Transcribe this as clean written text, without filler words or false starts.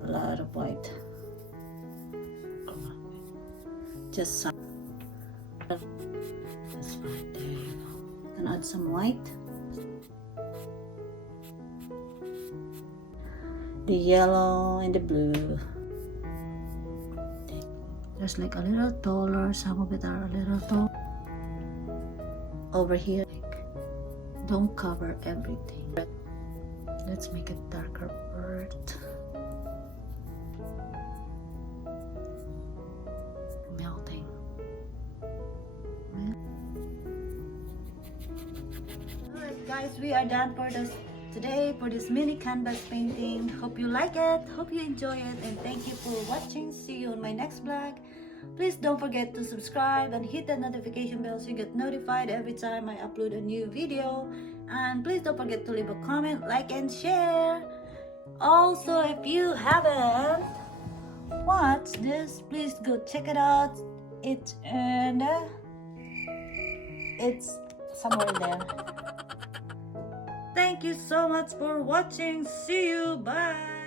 A lot of white. Just some. That's fine. There you go. And add some white. The yellow and the blue. There's like a little taller. Some of it are a little tall. Over here, don't cover everything. Let's make it darker earth. Melting. Alright guys, we are done for this today for this mini canvas painting. Hope you like it, hope you enjoy it, and thank you for watching. See you on my next vlog. Please don't forget to subscribe and hit the notification bell so you get notified every time I upload a new video. And please don't forget to leave a comment, like, and share. Also, if you haven't watched this, please go check it out. It's somewhere there. Thank you so much for watching. See you. Bye.